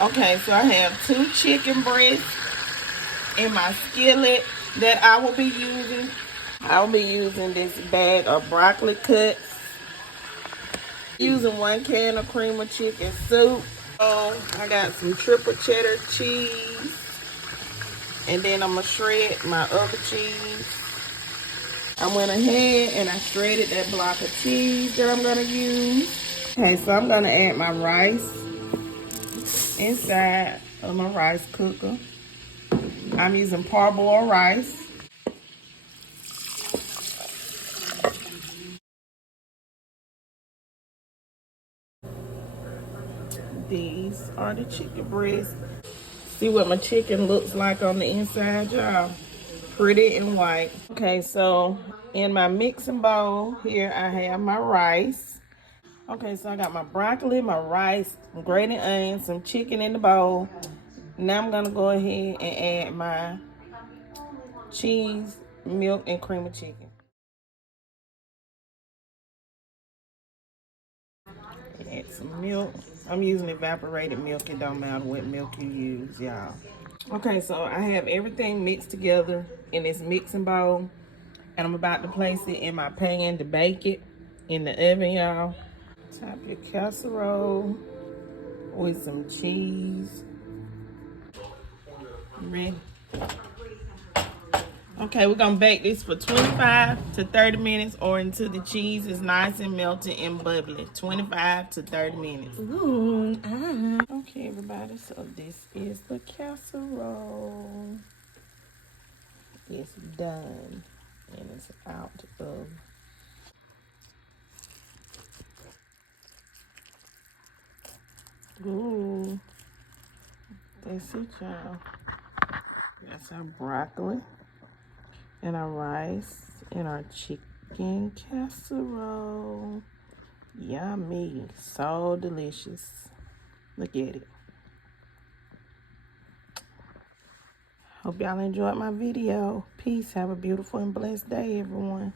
Okay, so I have 2 chicken breasts in my skillet that I will be using. I will be using this bag of broccoli cuts. Using 1 can of cream of chicken soup. I got some triple cheddar cheese. And then I'm going to shred my other cheese. I went ahead and I shredded that block of cheese that I'm going to use. Okay, so I'm going to add my rice inside of my rice cooker. I'm using parboiled rice. These are the chicken breasts. See what my chicken looks like on the inside, y'all. Pretty and white. Okay, so in my mixing bowl here, I have my rice. Okay, so I got my broccoli, my rice, some grated onions, some chicken in the bowl. Now I'm gonna go ahead and add my cheese, milk, and cream of chicken. Add some milk. I'm using evaporated milk. It don't matter what milk you use, y'all. Okay, so I have everything mixed together in this mixing bowl. And I'm about to place it in my pan to bake it in the oven, y'all. Top your casserole with some cheese. Ready? Okay, we're gonna bake this for 25 to 30 minutes or until the cheese is nice and melted and bubbly. 25 to 30 minutes. Ooh, Okay, everybody, so this is the casserole. It's done and it's out of. Ooh, that's it, y'all. That's our broccoli and our rice and our chicken casserole. Yummy, so delicious. Look at it. Hope y'all enjoyed my video. Peace. Have a beautiful and blessed day, everyone.